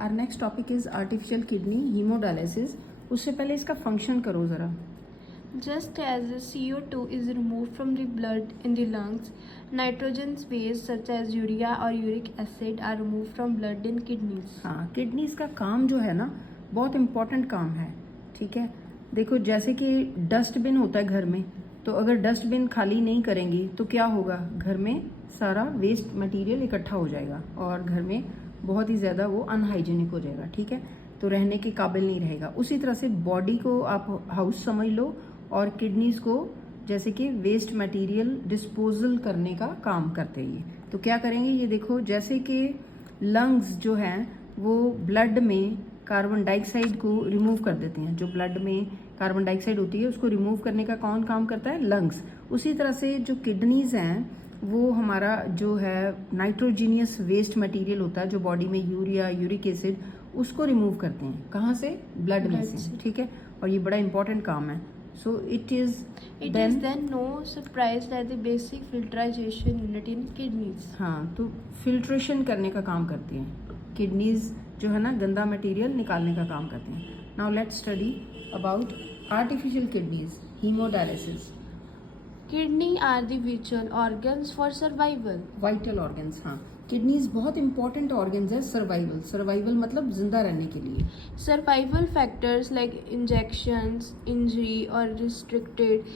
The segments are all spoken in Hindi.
Our next topic is artificial kidney haemodialysis. उससे पहले इसका फंक्शन करो ज़रा। Just as the CO2 is removed from the blood in the lungs, nitrogenous waste such as urea or uric acid are removed from blood in kidneys. हाँ, किडनीज का काम जो है ना बहुत इम्पॉर्टेंट काम है। ठीक है, देखो जैसे कि डस्टबिन होता है घर में, तो अगर डस्टबिन खाली नहीं करेंगी तो क्या होगा, घर में सारा वेस्ट मटेरियल इकट्ठा हो जाएगा और घर में बहुत ही ज़्यादा वो अनहाइजीनिक हो जाएगा। ठीक है, तो रहने के काबिल नहीं रहेगा। उसी तरह से बॉडी को आप हाउस समझ लो और किडनीज को जैसे कि वेस्ट मटेरियल डिस्पोजल करने का काम करते हैं। तो क्या करेंगे, ये देखो जैसे कि लंग्स जो हैं वो ब्लड में कार्बन डाइऑक्साइड को रिमूव कर देते हैं। जो ब्लड में कार्बन डाइऑक्साइड होती है उसको रिमूव करने का कौन काम करता है, लंग्स। उसी तरह से जो किडनीज हैं वो हमारा जो है नाइट्रोजीनियस वेस्ट मटेरियल होता है जो बॉडी में यूरिया यूरिक एसिड उसको रिमूव करते हैं। कहाँ से, ब्लड में से। ठीक है, और ये बड़ा इंपॉर्टेंट काम है। So it is then no surprise that the basic filtration unit in kidneys. हाँ, तो फिल्ट्रेशन करने का काम करती हैं किडनीज जो है ना, गंदा मटेरियल निकालने का काम करते हैं। Now let's study about artificial kidneys haemodialysis. Kidney are the vital organs for survival. Vital organs, हाँ, किडनीज बहुत इंपॉर्टेंट ऑर्गन्स है सर्वाइवल। सर्वाइवल मतलब जिंदा रहने के लिए। Survival factors like injections, injury, or restricted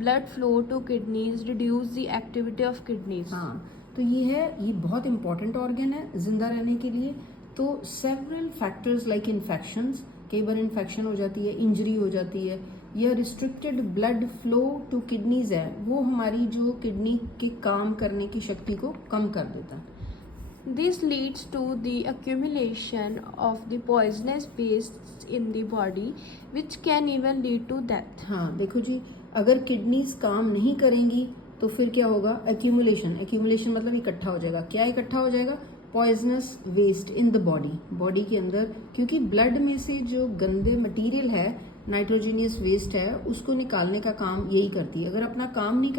blood flow to kidneys reduce the activity of kidneys. हाँ, तो ये बहुत इंपॉर्टेंट ऑर्गन है जिंदा रहने के लिए। तो सेवरल फैक्टर्स लाइक इन्फेक्शंस, कई बार इन्फेक्शन हो जाती है, इंजरी हो जाती है, या restricted blood flow to kidneys है, वो हमारी जो किडनी के काम करने की शक्ति को कम कर देता है। This leads to the accumulation of the poisonous wastes in the body, which can even lead to death. हाँ, देखो जी, अगर किडनीज काम नहीं करेंगी तो फिर क्या होगा, एक्यूमुलेशन। एक्यूमुलेशन मतलब इकट्ठा हो जाएगा। क्या इकट्ठा हो जाएगा, poisonous waste in the body. Body के अंदर, क्योंकि ब्लड में से जो गंदे मटेरियल है, नाइट्रोजीनियस वेस्ट है, उसको निकालने का काम यही करती है। अगर अपना काम नहीं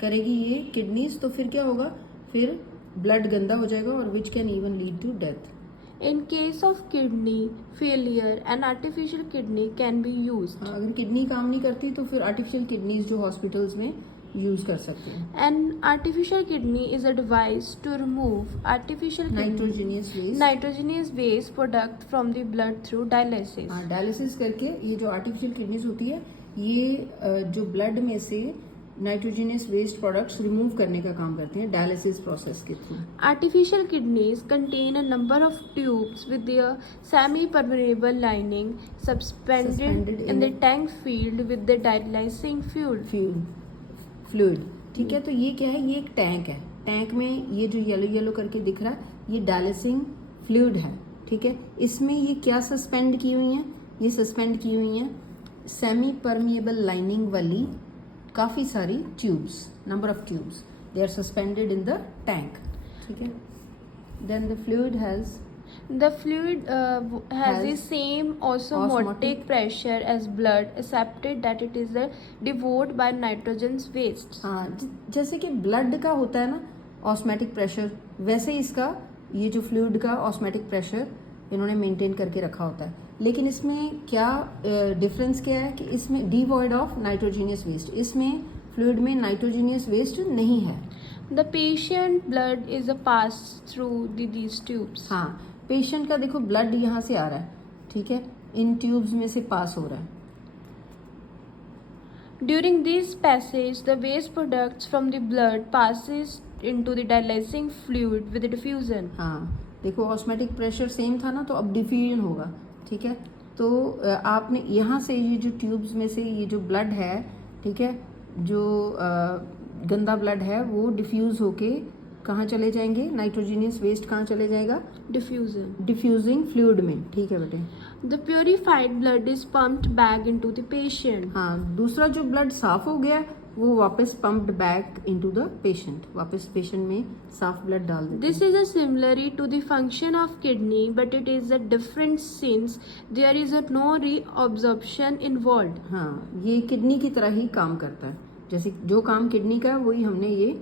करेगी ये किडनीज, तो फिर क्या होगा, फिर ब्लड गंदा हो जाएगा और which can even lead to death. In case of kidney failure, an artificial kidney can be used. हाँ, अगर किडनी काम नहीं करती तो फिर आर्टिफिशियल किडनीज जो हॉस्पिटल्स में यूज कर सकते हैं। An artificial kidney is a device to remove nitrogenous waste product from the blood through dialysis. हाँ, डायलिसिस करके ये जो आर्टिफिशियल किडनीज होती है, ये जो ब्लड में से नाइट्रोजीनियस वेस्ट प्रोडक्ट्स रिमूव करने का काम करते हैं डायलिसिस प्रोसेस के through. Artificial kidneys contain a number of tubes with their semi-permeable lining suspended in the tank filled with the dialysing fluid. ठीक है, तो ये क्या है, ये एक टैंक है। टैंक में ये जो येलो येलो करके दिख रहा है, ये डायलिसिंग फ्लूइड है। ठीक है, इसमें ये क्या सस्पेंड की हुई है, ये सस्पेंड की हुई है सेमी परमिएबल लाइनिंग वाली काफ़ी सारी tubes, number of tubes, they are suspended in the tank. ठीक है, then the fluid has The fluid has the same osmotic pressure as blood, except that it is devoured by nitrogen waste. हाँ, जैसे कि ब्लड का होता है ना ऑस्मेटिक प्रेशर, वैसे ही इसका ये जो फ्लूइड का ऑस्मेटिक प्रेशर इन्होंने मेंटेन करके रखा होता है। लेकिन इसमें क्या डिफरेंस क्या है कि इसमें डिवॉइड ऑफ नाइट्रोजीनियस वेस्ट, इसमें फ्लूइड में नाइट्रोजीनियस वेस्ट नहीं है। The patient blood is passed through these tubes. हाँ, पेशेंट का देखो ब्लड यहाँ से आ रहा है, ठीक है, इन ट्यूब्स में से पास हो रहा है। During this passage, the waste products from the blood passes into the dialysing fluid with diffusion. हाँ, देखो ऑस्मेटिक प्रेशर सेम था ना, तो अब डिफ्यूजन होगा। ठीक है, तो आपने यहाँ से ये जो ट्यूब्स में से ये जो ब्लड है, ठीक है, जो गंदा ब्लड है वो डिफ्यूज होके कहाँ चले जाएंगे, नाइट्रोजीनियस वेस्ट कहाँ चले जाएगा, डिफ्यूजिंग फ्लूइड में। ठीक है बेटे, The purified blood is pumped back into the patient. हाँ, दूसरा जो ब्लड साफ हो गया वो वापस pumped back into the patient, वापस पेशेंट में साफ ब्लड डाल देते हैं। This is a similarly to the function of kidney, but it is a different since there is a no reabsorption involved. हाँ, ये किडनी की तरह ही काम करता है, जैसे जो काम किडनी का है वही हमने ये,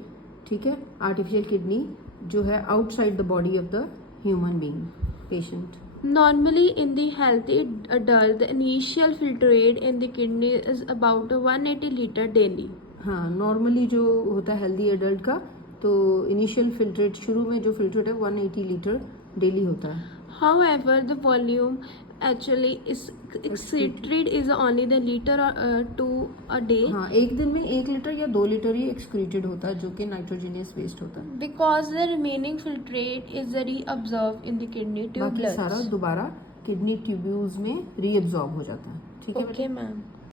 ठीक है, आर्टिफिशियल किडनी जो है outside the body of the human being patient. Normally, in the healthy adult, the initial filter rate in the kidney is about 180 liter daily. हाँ, नॉर्मली जो होता है हेल्दी एडल्ट का, तो इनिशियल फिल्ट्रेट शुरू में जो फिल्ट्रेट है 180 लीटर डेली होता है. However, the volume actually is excreted is only the liter or 2 a day. हाँ, एक दिन में 1 लीटर या 2 लीटर ही एक्सक्रीटेड होता है, जो कि नाइट्रोजीनियस वेस्ट होता है. Because the remaining filtrate is reabsorbed in the kidney बाकी सारा tubules. दोबारा किडनी ट्यूब्यूल्स में रीअब्सॉर्ब हो जाता है. ठीक है Okay, ma'am.